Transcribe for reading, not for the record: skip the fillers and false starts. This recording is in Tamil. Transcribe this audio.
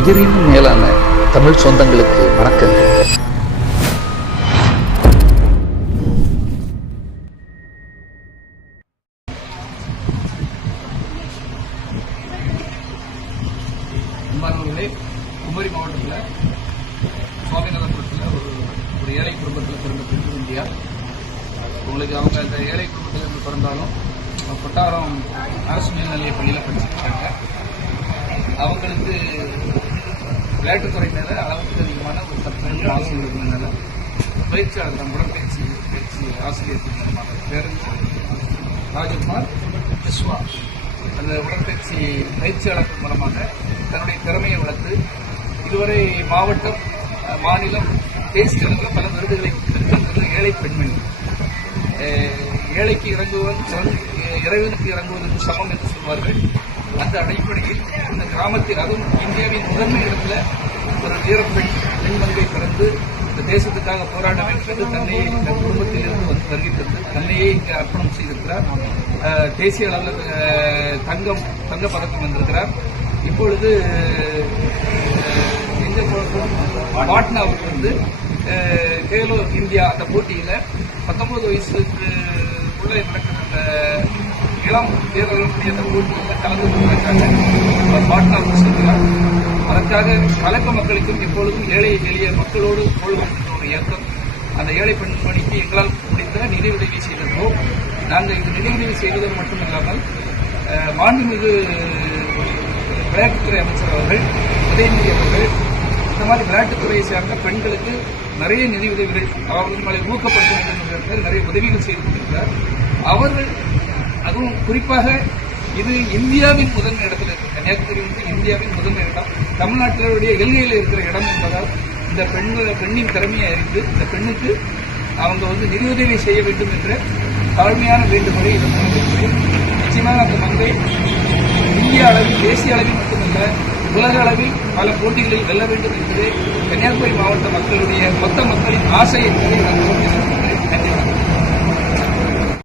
உயிரினும் மேலான தமிழ் சொந்தங்களுக்கு வணக்கங்கள். அன்பானவர்களே, குமரி மாவட்டத்தில் சுவாமிநாதபுரத்தில் ஒரு ஏழை குடும்பத்தில் பிறந்த பெண் இந்தியா. உங்களுக்கு அவங்க அந்த ஏழை குடும்பத்தில் இருந்து பிறந்தாலும் கொட்டாரம் அரசு மேல்நிலைய பள்ளியில் படிச்சிருக்காங்க. அவங்களுக்கு விளையாட்டுத்துறை மேலே அளவுக்கு அதிகமான ஒரு சட்ட ஆசிரியர் இருந்ததுனால பயிற்சியாளர் தான் உடற்பயிற்சி ஆசிரியர் மூலமாக பேருந்து ராஜகுமார் விஸ்வா அந்த உடற்பயிற்சி பயிற்சியாளர்கள் மூலமாக தன்னுடைய திறமையை வளர்த்து இதுவரை மாவட்டம், மாநிலம், தேசிய அளவில் பல விருதுகளை பெற்றிருக்கிறது. ஏழை பெண்மணி. ஏழைக்கு இறங்குவது இறைவனுக்கு இறங்குவதற்கு சமம் என்று சொல்வார்கள். அந்த அடிப்படையில் இந்த கிராமத்தில், அதுவும் இந்தியாவின் முதன்மை இடத்துல ஒரு வீரப்பெண் பெண்மங்கை பிறந்து இந்த தேசத்துக்காக போராட வேண்டும் தன்னையே இந்த குடும்பத்திலிருந்து வந்து வருகின்றது. தன்னையே இங்கே அர்ப்பணம் செய்திருக்கிறார். தேசிய அளவில் தங்க பதக்கம் வந்திருக்கிறார். இப்பொழுது பாட்னாவுக்கு வந்து கேலோ இந்தியா அந்த போட்டியில் 19 வயசுக்கு உள்ள நடக்கிற அந்த இளம் வீரர்களுடைய அந்த போட்டியில் கலந்து கொண்டிருக்காங்க. பாட்னாவுக்கு செல்கிறார். அதற்காக கலக்க மக்களுக்கும் எப்பொழுதும் ஏழை எளிய மக்களோடு கொள்வோம் என்ற ஒரு இயக்கம். அந்த ஏழை பெண்மணிக்கு எங்களால் முடிந்த நிதியுதவி செய்திருந்தோம். நாங்கள் இந்த நிதியுதவி செய்வதோடு மட்டுமில்லாமல் மாண்புமிகு விளையாட்டுத்துறை அமைச்சர் அவர்கள், உதயநிதி அவர்கள் இந்த மாதிரி விளையாட்டுத்துறையை சேர்ந்த பெண்களுக்கு நிறைய நிதியுதவிகள், அவர்களை ஊக்கப்படுத்த வேண்டும் என்ற நிறைய உதவிகள் செய்து கொண்டிருக்கிறார். அவர்கள் அதுவும் குறிப்பாக இது இந்தியாவின் முதன்மை இடத்துல இருக்கு. கன்னியாகுமரி வந்து இந்தியாவின் முதன்மை இடம், தமிழ்நாட்டினுடைய எல்லையில் இருக்கிற இடம் என்பதால் இந்த பெண்ணின் திறமையை அறிந்து இந்த பெண்ணுக்கு அவங்க வந்து நிதியுதவி செய்ய வேண்டும் என்ற தாழ்மையான வேண்டுகோளை இதன் மூலம் நிச்சயமாக அந்த மங்கை இந்திய அளவில், தேசிய அளவில் மட்டுமல்ல உலக அளவில் பல போட்டிகளில் வெல்ல வேண்டும் என்பதே கன்னியாகுமரி மாவட்ட மக்களுடைய மொத்த மக்களின் ஆசை என்பதை நான்